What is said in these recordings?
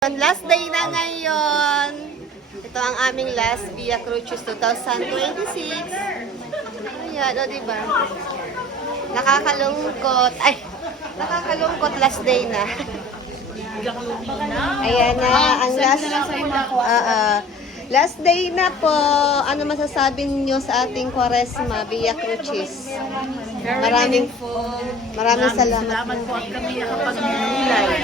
Last day na ngayon. Ito ang aming last Via Crucis 2026. Ayan, o diba? Nakakalungkot. Ay, nakakalungkot last day na. Ayan na, ang last day na po. Ano masasabi niyo sa ating Quaresma, Via Crucis? Maraming salamat. Salamat po at kami nakapag-nilay.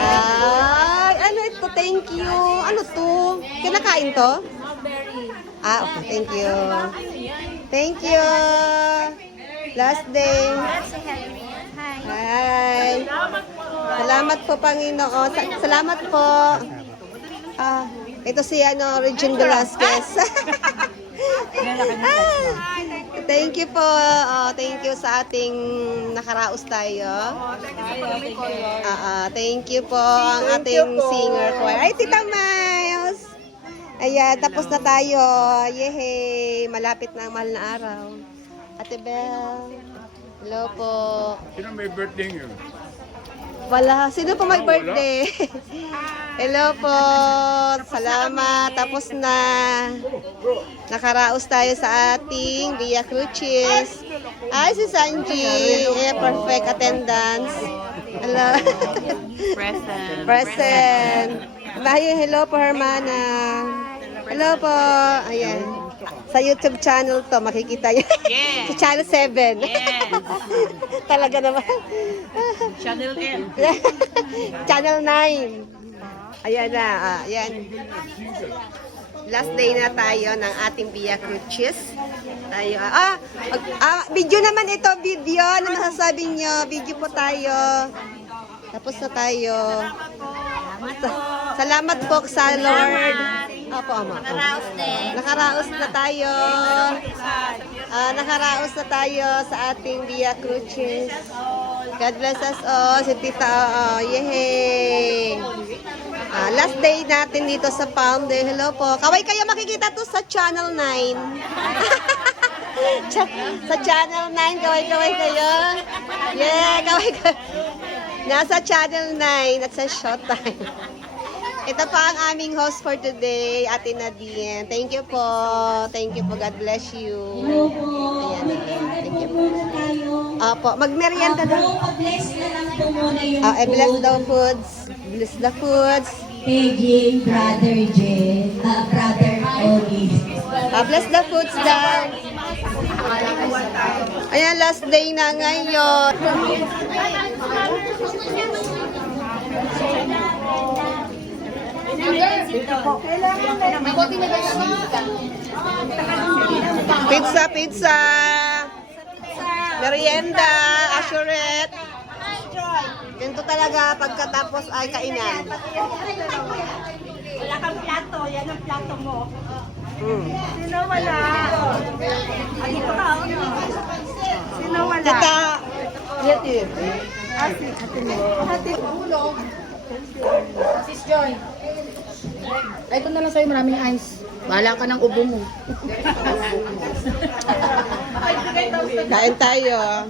Ano ito? Thank you. Ano to? Kinakain to? Okay. Thank you. Thank you. Last day. Hi. Salamat po, Panginoon. Salamat po. Ito si Regine Velasquez. Thank you po. Thank you sa ating nakaraos tayo. Thank you po ang ating singer choir. Ay, Tita Miles! Ayan, tapos na tayo. Yehey! Malapit na ang mahal na araw. Ate Belle. Hello po. Sino may birthday ngayon? Wala. Sino po may birthday? Hello po. Salamat. Tapos na. Nakaraos tayo sa ating Via Crucis. Ay, si Sanji. Perfect attendance. Hello. Present. Hello po, Hermana. Hello po. Ayan. Sa YouTube channel to, makikita yun. Yes. Sa channel 7. Yes. Talaga naman. Channel N. Channel 9. Ayan na. Ayan. Last day na tayo ng ating Via Crucis. Tayo. Video naman ito. Video. Ano masasabi nyo? Video po tayo. Tapos na tayo. Salamat po sa Lord. Opo, Ama. Nakaraos na tayo. Nakaraos na tayo sa ating Via Crucis. God bless us all. Si Tita, yehey. Last day natin dito sa Palm Day. Hello po. Kaway kayo makikita to sa Channel 9. Sa Channel 9, kaway kayo. Yeah, kaway kayo. Nasa Channel 9 at sa Showtime. Ito pa ang aming host for today, Ate Nadine. Thank you po. Thank you po. God bless you. Ayan. Thank you po. Opo, magmerienda daw. Bless na lang po muna yung Bless the foods. Bless the foods. paging Brother Jen, Brother Ogie. Bless the foods daw. Ayan, last day na ngayon. Pizza. Merienda, assurette. Ganito talaga pagkatapos ay kainan. Wala kang plato, yan ang plato mo. Sino Wala. Dito ka, Sino wala? Tita, yeti. Sis Joy. Ay, ito na lang sa'yo, maraming ice. Bahala ka ng ubo mo. Kain tayo.